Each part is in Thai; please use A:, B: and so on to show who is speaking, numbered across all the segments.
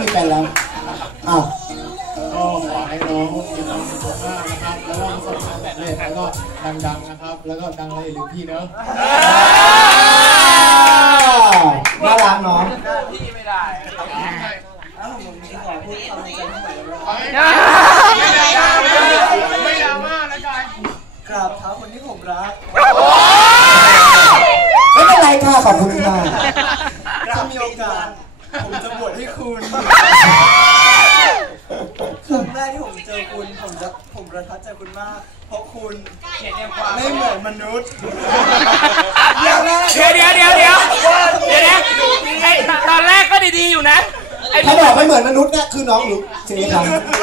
A: มีแฟนแล้ว
B: ก็ขอให้น้องมีความสุขมากนะครับแล้วก็ประสบความสำเร็จแล้วก็ดังๆนะครับแล้วก็ดังเลยลืมพี่เนอะ
A: น่ารักน้อง
B: พี่ไม่ได้
C: แล้วผมขอพูดความในใจทั้งหมดเลย
B: ไม่ดราม่านะกาย
C: กราบเท้าคนที่ผมรัก
A: ไม่เป็นไรค่ะขอบคุณค่ะ
C: ถ้ามีโอกาสผมจะบวชให้คุณครั้งแรกที่ผมเจอคุณผมประทับใจคุณมากเพราะคุณไม่เหมือนมนุษย์
D: เดี๋ยวตอนแรกก็ดีๆอยู่นะ
A: ถ้าบอกไม่เหมือนมนุษย์เนี่ยคือน้องหรือเจ๊ครับ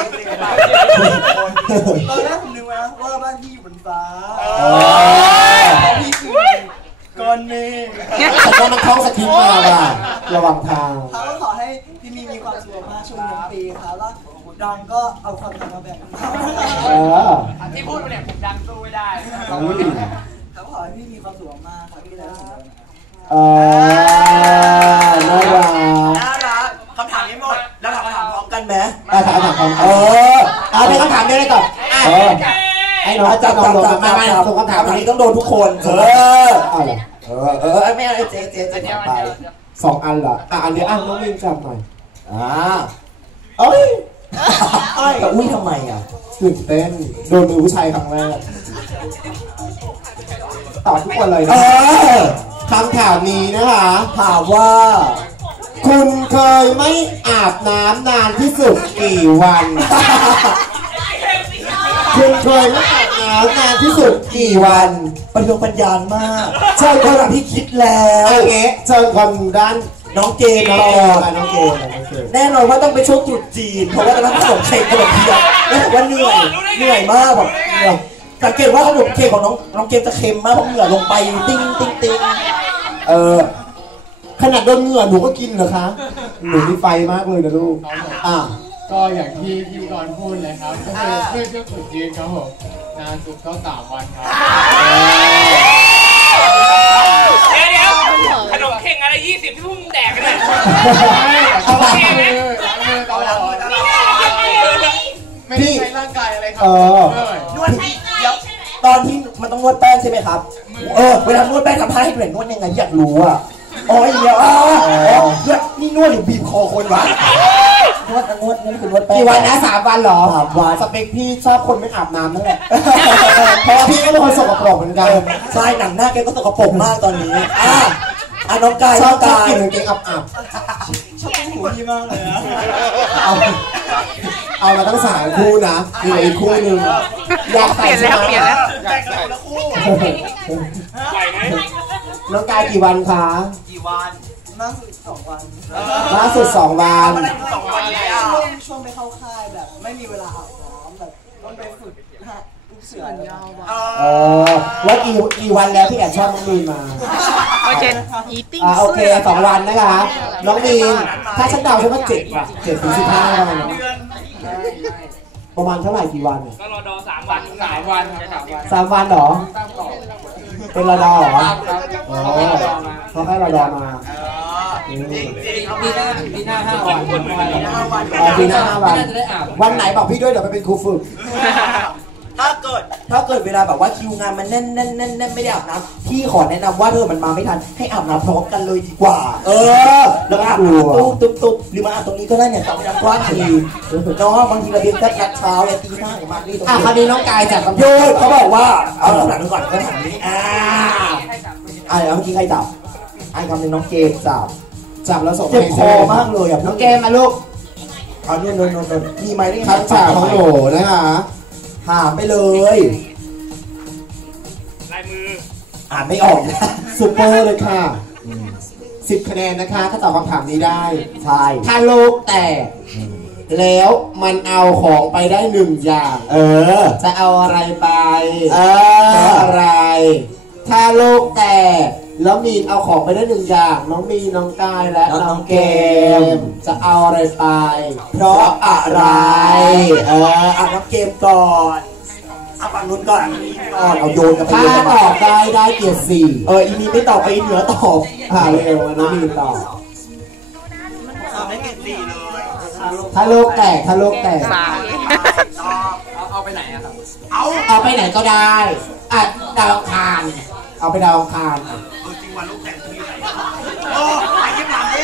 C: ตอนแรกผมนึกว่าบ้านพี่อยู่บนฟ้าพี่คือก้อนเมฆ
A: แต่ก็มันคล้องสคริปต์มาว่ะระหว่างทาง
C: เขาก็ขอให้พี่มีความสุขมากช่วง1 ปีครับแล้วดังก็เอาความดังมาแบ่ง
D: ที่พูดมาเนี่ยผมดังสู้ไม่ได้
C: เขาขอให้พี่มีความสุขมากครับพี่เลย
A: น่ารัก
C: คำถามนี้หมดแล้วถามคำถามพร้อมกันไหม
A: ถามพร้อมเป็นคำถามเดียวเลยก่อนไอ้น้องจับไม่ส่งคำถามนี้ต้องโดนทุกคนไม่เอาเจ๊ไป2 อันเหรออันเดียวน้องมินจับหน่อยเอ้ยแต่อุ้ยทำไมตื่นเต้นโดนมือผู้ชายครั้งแรกตอบทุกคนเลยนะคำถามนี้นะคะถามว่าคุณเคยไม่อาบน้ำนานที่สุดกี่วันคุณเคยไม่อาบน้ำนานที่สุดกี่วัน
C: ประโยคปัญญา
A: มากเชิญคนที่คิดแล้วเชิญคนด้านน้องเกมแน่นอนว่าต้องไปช่วงตรุษจีนเพราะว่าตอนนั้นขนมเค้กขนมเทียนแล้วบอกว่าเหนื่อยมากแบบสังเกตว่าขนมเค้กของน้องเกมจะเค็มมากเพราะเหงื่อลงไปติ้งขนาดโดนเหงื่อหนูก็กินเหรอคะหนูมีไฟมากเลยนะลูก
B: ก็อย่างที่พี่กรพูดเลยครับก็คือช่วงตรุษจีนครับผมนานสุดก็3 วันครับ
D: เดี๋ยวขนมเค้กอะไร20ที่พุ่งแดกกันเลย
B: ไม่ได้ใช้ร่างกายอะไรครับ
A: นวดตอนที่มันต้องนวดแป้งใช่ไหมครับเวลานวดแป้งทำท่าให้เหมือนนวดยังไงอยากรู้อย่างเงี้ยนี่นวดหรือบีบคอคนวะนวดนี่คือนวดแป้งกี่วันนะ3 วันเหรอ3 วันสเปคพี่ชอบคนไม่อาบน้ำนั่นแหละเพราะพี่ก็เป็นคนสกปรกเหมือนกันใช่หนังหน้าแกก็สกปรกมากตอนนี้น้องกายชอบกินกางเกงอับ
C: ชอบหูพี่มากเลยนะ
A: เอามาตั้ง3 คู่นะมีอีกคู่นึงอยากเปลี่ยนแล้ว
C: แต่งคนละคู่
D: ไหวไหม
A: น้องกายกี่วันคะ
C: กี่วันมากสุด2 วัน
A: มากสุด2 วัน
C: ช่วงไปเข้าค่ายแบบไม่มีเวลาอาบน้ำแบบต้องไปฝึกลูกเสือยาว
A: แล้วกี่วันแล้วที่แอบชอบน้องมีนมา
D: โอเค
A: 2 วันนะคะน้องมีนถ้าฉันเดาฉันว่า7 ถึง 15 วันประมาณเท่าไหร่กี่วัน
D: ก็รอดอ3 วัน3 วันครับ
A: 3 วันเหรอเป็นรอดอเหรอเขาให้รอดอมา
D: ปีหน้า5 วัน
A: ปีหน้า5 วันวันไหนบอกพี่ด้วยเดี๋ยวไปเป็นครูฝึกถ้าเกิดเวลาแบบว่าคิวงานมันแน่นไม่ได้อาบน้ำพี่ขอแนะนำว่ามันมาไม่ทันให้อาบน้ำพร้อมกันเลยดีกว่าแล้วอาบตุ๊บหรือมาอาบตรงนี้ก็ได้เนี่ยต่อไปน้ำกว้างทีน้องบางทีเราเรียนนัดเช้าเนี่ยตี 5กับมานี่ตรงนี้คราวนี้น้องกายจับคำพูดเขาบอกว่าเอาคำถามก่อนเขาถามนี้แล้วเมื่อกี้ใครจับคำนึงน้องเกมจับแล้วส่งเจ็บคอมากเลยน้องเกมมาลูกเอาเนี่ยนนมีไหมนี่ครับจากของโหนะคะถามไปเลย
D: ลายมือ
A: อ่านไม่ออกนะซุปเปอร์เลยค่ะ10 คะแนนนะคะถ้าตอบคำถามนี้ได้ใช่ถ้าโลกแตกแล้วมันเอาของไปได้1 อย่างจะเอาอะไรไปอะไรถ้าโลกแตกแล้วมีนเอาของไปได้1 อย่างน้องมีน้องกายและน้องเกมจะเอาอะไรไปเพราะอะไรน้องเกมก่อนเอาฝั่งนู้นก่อนเอาโยนกันไปถ้าตอบได้เกียรติ4อีนี้ไม่ตอบอีเหนือตอบเร็วน้องมีนตอบ
C: ได้เกียรติ4เลย
A: ถ้าโลกแตกถ้าโลกแตก
C: เอาไปไหนอะครับ
A: เอาไปไหนก็ได้อ่ะดาวอังคารเอาไปดาวอังคาร
E: จริงวันลูกแต่งที่ไหนโอ้ไอ้ยังหลังดิ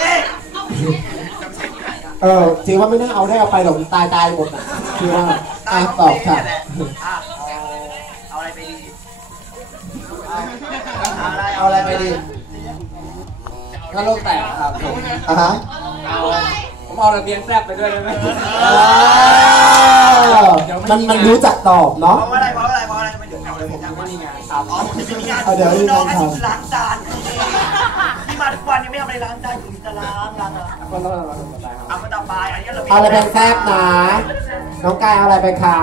A: จริงว่าไม่น่าเอาได้เอาไปหรอกตายหมดอ่ะคือว่าตอบค่ะ
E: เอาอะไรไปดี
A: เอาอะไรไปดี
C: ถ้าโลกแตกครับผม
A: ฮะ
C: ผมเอาระเบียงแซบไปด้วยได้ไหม
A: มันรู้จักตอบเนาะ
E: เพราะอะไรไม่ถึงเอาอะไรผมไม่มีงานครับอ๋อผมจะมีงานน้องให้ผมล้างจานที่มาทุกวันยังไม่ทำอะไรล้างจานอยู่จะล้างเอามาตาปลายอันนี้เรา
A: เอาอะไรเป็นแซบนะน้องกายเอาอะไรไปขา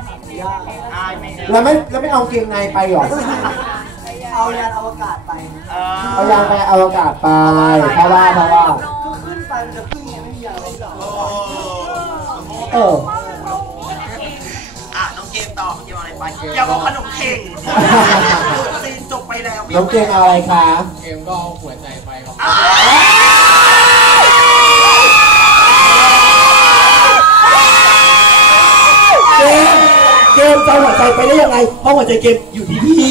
A: แล้วไม่เอาเกงในไปหรอ
C: เอายานอวกาศไป
A: เอายางไปอวกาศไปเพราะว่า
C: ขึ้นไปมันจะขึ้นไงไม่มียานไม่หรอก
E: น้องเกมต่อเกมอะไรไปอย่าบอกขนมเข่งซีนจบไปแล้ว
A: น้องเกงเอาอะไรคะ
B: เกมก็เอาหัวใจไปครับ
A: เกมจะหัวใจไปได้ยังไงเพราะหัวใจเกมอยู่ที่พี่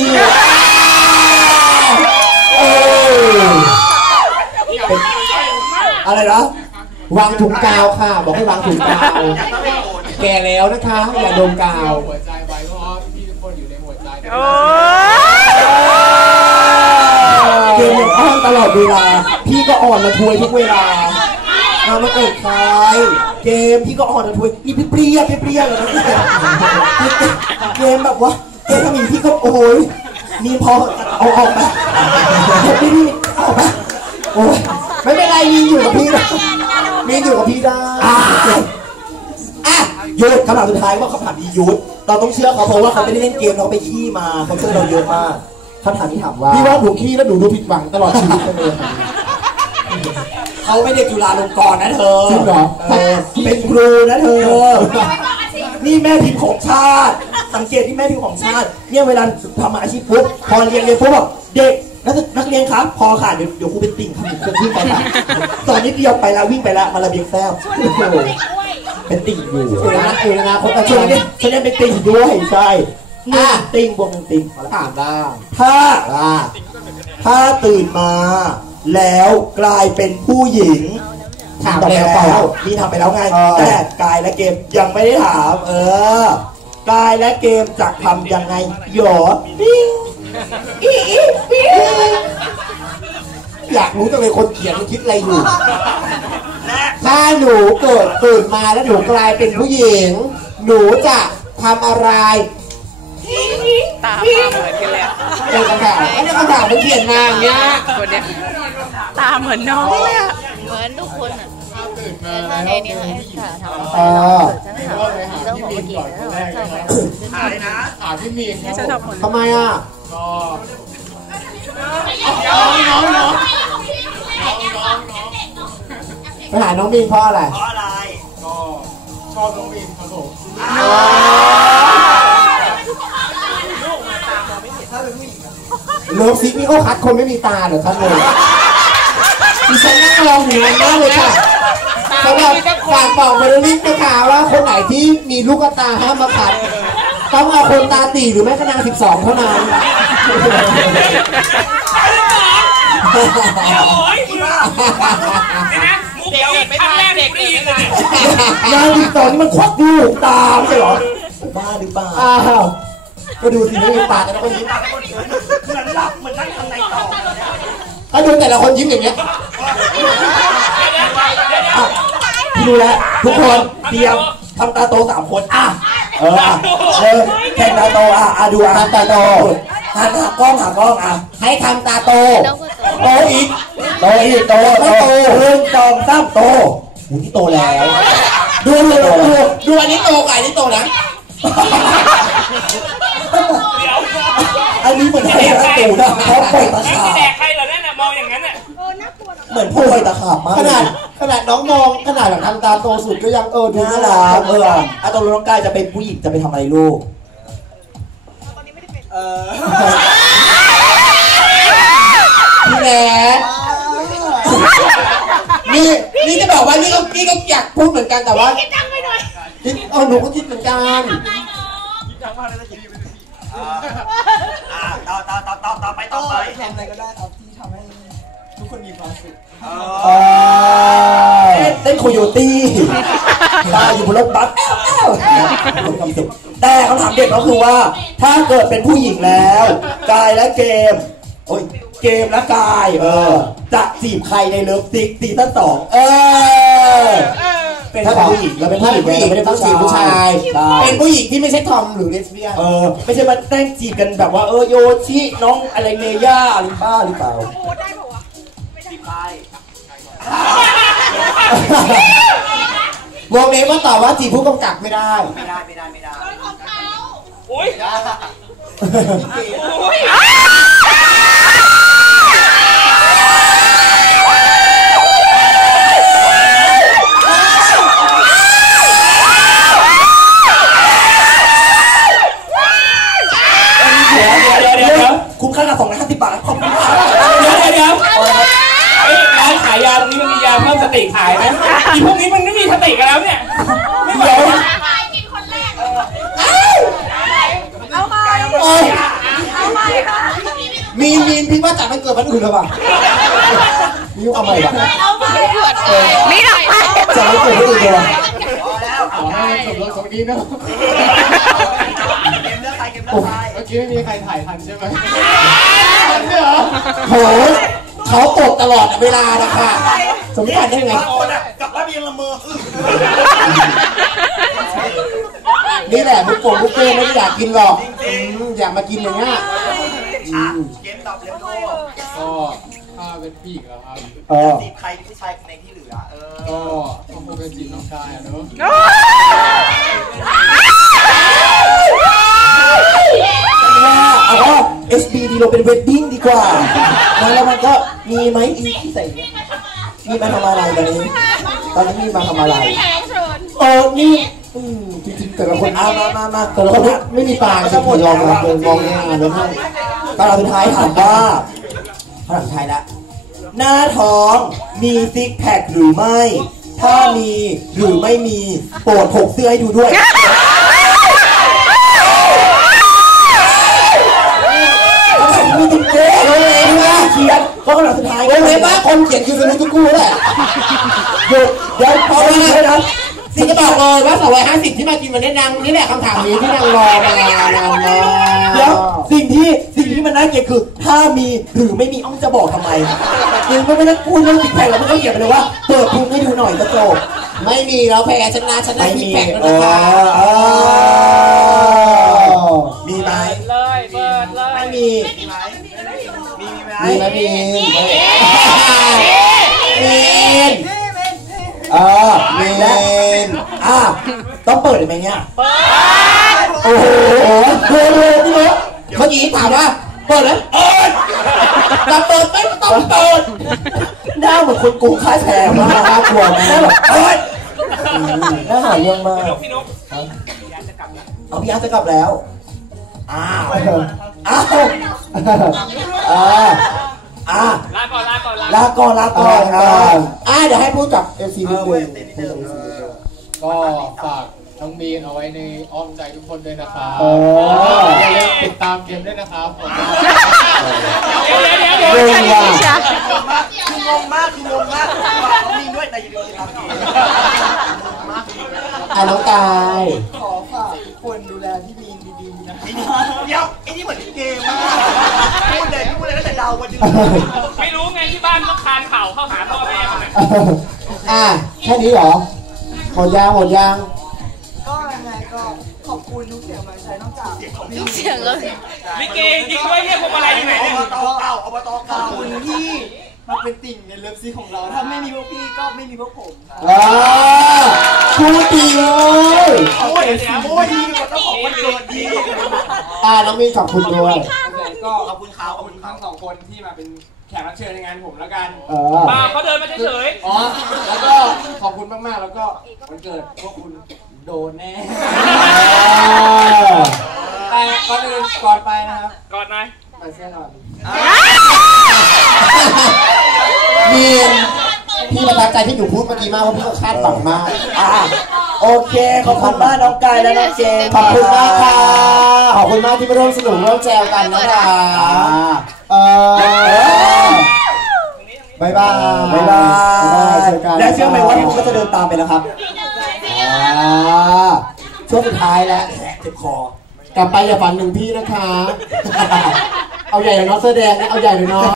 A: อะไรนะวางถุงกาวค่ะบอกให้วางถุงกาวแก่แล้วนะคะอย่าดมกาว
B: หัวใจไปเพราะพี่ทุกคนอยู่ในหัวใจ
A: เกมอย่างอ้อนตลอดเวลาพี่ก็อ่อนมาทวยทุกเวลาเอามาเกิดใครเกมพี่ก็อ่อนมาทวยนี่เปรี้ยเลยนะเกมแบบว่าเกมทำอย่างพี่ก็โอ้ยนี่พอเอาออกไปนี่ออกไปโอ้ยไม่เป็นไรมีอยู่กับพี่ได้หยุดคำถามสุดท้ายว่าคำถามนี้หยุดเราต้องเชื่อเขาเพราะว่าเขาไม่ได้เล่นเกมเราไปขี้มาเขาเชื่อเราเยอะมากคำถามที่ถามว่าพี่ว่าหนูขี้แล้วหนูดูผิดหวังตลอดชีวิตเลยเขาไม่ได้จุฬาลงกรณ์นะเธอจริงเหรอเป็นครูนะเธอนี่แม่พิมพ์ของชาติสังเกตที่แม่พิมพ์ของชาติเนี่ยเวลาทำอาชีพปุ๊บพอเรียนปุ๊บบอกเด็กนักเรียนครับพอค่ะเดี๋ยวครูเป็นติ่งครับครูวิ่งไปค่ะตอนนี้เดียวไปแล้ววิ่งไปแล้วมาระเบียงแซวเป็นติ่งอยู่นะคนช่วยนี่ฉันยังเป็นติ่งด้วยใช่ติ่งบวกติ่งถามได้ถ้าตื่นมาแล้วกลายเป็นผู้หญิงถามไปแล้วนี่ทำไปแล้วไงแต่กายและเกมยังไม่ได้ถามกายและเกมจะทำยังไงหยอปิ้งอยากรู้จังเลยคนเขียนมันคิดอะไรอยู่ถ้าหนูเกิดตื่นมาแล้วหนูกลายเป็นผู้หญิงหนูจะทำอะไร
F: ตาเหมือนกันเลย
A: เป็นคำถามมันเขียนมาอย่างเงี้ย
F: คนเนี้ยตาเหมือนน้องเลยอะเหมือนทุกคนอะ
B: ตื่นมา
F: ถ้า
B: แล้ว
F: ในนี้ทำฉันถามเรื่องของเมื่อกี้แล้วชอบใคร
E: อะไรนะ
B: ถามพี่มีน
F: ฉันชอบคน
A: ทำไมอ่ะ
B: น้อง
A: ไปหาน้องมีนเพราะอะไร
E: เพราะอะไร
B: ก็ชอบน้องมีนครับผม
A: เลิฟซิกนี่เขาคัดคนไม่มีตาเหรอครับเลยดิฉันนั่งรออยู่นานมากเลยค่ะสำหรับฝากบอกบริลิกนะคะว่าคนไหนที่มีลูกตาห้ามมาขัดต้องเอาคนตาตีหรือแม่กระนาง12เท่านั้น
D: โอ้ยนะมุกเดียวไม่ได้เด็กได้ยินเลย
A: นาง12นี่มันควักลูกตาไม่ใช่หรอบ้าหรือเปล่าก็ดูสิไม่มีปากแต่ละคนยิ้ม
E: เหมือนหลับเหมือนนั่งทางในต่อ
A: ก็ดูแต่ละคนยิ้มอย่างเงี้ยดูแลทุกคนเตรียมทำตาโต3คนแข่งตาโตดูทำตาโตหากล้องให้ทำตาโตอีกโต1 2 3โตหูที่โตแล้วดูอันนี้โตกับอันนี้โตนะอันนี้เหมือนแดกตูนะเพราะปล่อยตะขาบ
D: แดกใครเหรอนั่นน่ะมองอย่างนั้นน่ะ
A: เหมือนปล่อยตะขาบมากขนาดน้องมองขนาดแบบทำตาโตสุดก็ยังดูน่ารักตอนน้องกายจะเป็นผู้หญิงจะไปทำอะไรลูกพี่แหนนี่นี่จะบอกว่านี่ก็อยากพูดเหมือนกันแต่ว่าคิดดังไปหน่อยหนูก็คิดเหมือนกัน
E: ต่อไป
C: ทำอะไรก็ได้ครับที่ทำให้ทุกคนมีความสุข
A: เต้นโคโยตี้ตายอยู่บนรถบัสความสุขแต่คำถามเด็ดก็คือว่าถ้าเกิดเป็นผู้หญิงแล้วกายและเกมเกมและกายจะจีบใครในเลิฟซิกซีซั่น2เป็นผู้หญิงเราเป็นผู้หญิงไม่ได้ต้องจีบผู้ชายเป็นผู้หญิงที่ไม่ใช่ทอมหรือเลสเบี้ยนไม่ใช่มาแต้งจีบกันแบบว่าโยชิน้องอะไรเมย่าหรือเปล่า
E: จีบใคร
A: วงเนมมาตอบว่าจีบผู้กำกับไม่ได้
D: อุ้ย
A: คุ้มค่ากับ250 บาทขอบคุณค่ะ
D: เดี๋ยวร้านขายยาตรงนี้มันมียาเพิ่มสติขายไหมอีพวกนี้มันไม่มีสติกันแล้วเนี่ยไม่ไหว
F: กินคนแรกเอาไปค่ะ
A: มีพี่ว่าจัดมันเกิดวันอื่นหรือเปล่ามีเอาใหม่ป่ะ
F: เอาไปมีดอกไม้
A: จัดมันเกิดวันอื่นเลย
B: ขอให้จบลงตรงนี้นะ
E: เกมเลือกใครเ
B: มื่อกี้ไม่มีใครถ่ายทันใช่ไหมทันเหรอ
A: โหเขาตกตลอดเวลานะคะสมมติได้ไง
E: คนอ่ะกลับบ้านยังละเมอ
A: นี่แหละบุกเก้ไม่ได้อยากกินหรอกอยากมากินอย่างเงี้ย
E: เกมตอบเร็ว
B: ก็ถ้าเป็นพี่แล้วครับ
E: จีบใครผู้ชายในที่เหลือ
B: ก็คงเป็นจีบน้องกายเนอะ
A: เอาว่า SBD เราเป็นเวดดิ้งดีกว่าแล้วมันก็มีไหมอีที่ใส่มีมาทำอะไรตอนนี้มีมาทำอะไรนี่จริงๆแต่ละคนมาแต่ละคนไม่มีปากจะหมดยอมมามองงานแล้วให้ตอนสุดท้ายถามว่าคำถามสุดท้ายละหน้าท้องมีซิกแพคหรือไม่ถ้ามีหรือไม่มีโปรดถกเสื้อให้ดูด้วยมีจริงๆเลยนะเขียนข้อคำถามสุดท้ายเลยว่าคนเขียนคือสนุกทุกคู่แหละหยุดเดี๋ยวพอเลยนะสิ่งจะบอกเลยว่า250ที่มากินวันนี้นางนี่แหละคำถามนี้ที่นางรอมานานเดี๋ยวสิ่งที่มันน่าเกลียดคือถ้ามีหรือไม่มีอ้อมจะบอกทำไมยังไม่ได้พูดเรื่องติดแพงแล้วไม่ต้องเขียนไปเลยว่าเปิดพุงให้ดูหน่อยก็จบไม่มีแล้วแพ้ชนะได้ติดแพงแล้วนะคะมีไหม
D: เลยเปิดเลย
A: ไม่มี
E: ไหม
A: มีต้องเปิดไหมเนี่ยโอ้โหพี่นุ๊กเมื่อกี้ถามว่าเปิดแล้วจะเปิดไม่ต้องเปิดหน้าเหมือนคนกูค่ายแพงมากน่ากลัวมากน่าหาเรื่องมาก
D: พี่นุ๊ก
A: พี่อาร์ตจะกลับแล้วลาก่อนเดี๋ยวให้พูดกับ FC นิดนึง
B: ก็ฝากน้องมีนเอาไว้ในอ้อมใจทุกคนด้วยนะครับอย่าลืมติดตามเกมด้วยนะครับ
D: เดี๋ยว
E: คืองงมากฝากน้องมีนด้วยแต่อย่าลืมติดตามเกม
A: น้องกาย
C: ขอฝากทุกคนดูแลพี่มีนดีๆนะ
E: เดี๋ยวไอ้นี่เหมือนเกมมากพูดเลยตั้งแต่เดาวันนี้
D: ไม่รู้ไงที่บ้านก็คานเข่าเข้าหาพ่อแม่กัน
A: แค่นี้เหรอหมดยาง
C: ก็ยังไงก็ขอบคุณทุกเสียงมาใช้นอกจาก
F: ทุกเสียงเลย
D: ลิเกจริงด้วยเนี่ยพวกอะไรอยู่ไหนเนี่ย
E: อบตเก่า
C: ขอบคุณที่มาเป็นติ่งในเลิฟซีของเราถ้าไม่มีพวกพี่ก็ไม่มีพวกผม
A: พูดดีเลย
E: โอ้ยดีกว่าเจ้าของวันเกิดดี
A: น้องมีขอบคุณด้วย
C: ก็ขอบคุณเขาขอบคุณทั้ง2คนที่มาเป็นแขกรับเชิญในงานผมแล้วกัน
D: เขาเดินมาเฉย
C: แล้วก็ขอบคุณมากๆแล้วก็วันเกิดพวกคุณโดนแน่แต่ก่อนอื่นก่อนไปนะครับ
D: ก่อนหน่อย
C: เสื้อหน่อย
A: มีนพพี่ประทับใจที่หนูพูดเมื่อกี้มากเพราะพี่ก็คาดหวังมาก
E: โอเคขอบคุณมากน้องกายและน้องเจมส์
A: ขอบคุณมากค่ะขอบคุณมากที่มาร่วมสนุกร่วมแจวกันนะคะบายบาย
E: บ๊ายบาย
A: เจอกัน
E: และเชื่อไหมว่าพี่ก็จะเดินตามไปแล้วครับ
A: ช่วงสุดท้ายแล้วเจ็บคอกลับไปอย่าฝันหนึ่งพี่นะคะ เอาใหญ่เลยเนาะเสื้อแดงเนี่ยเอาใหญ่เลยเนาะ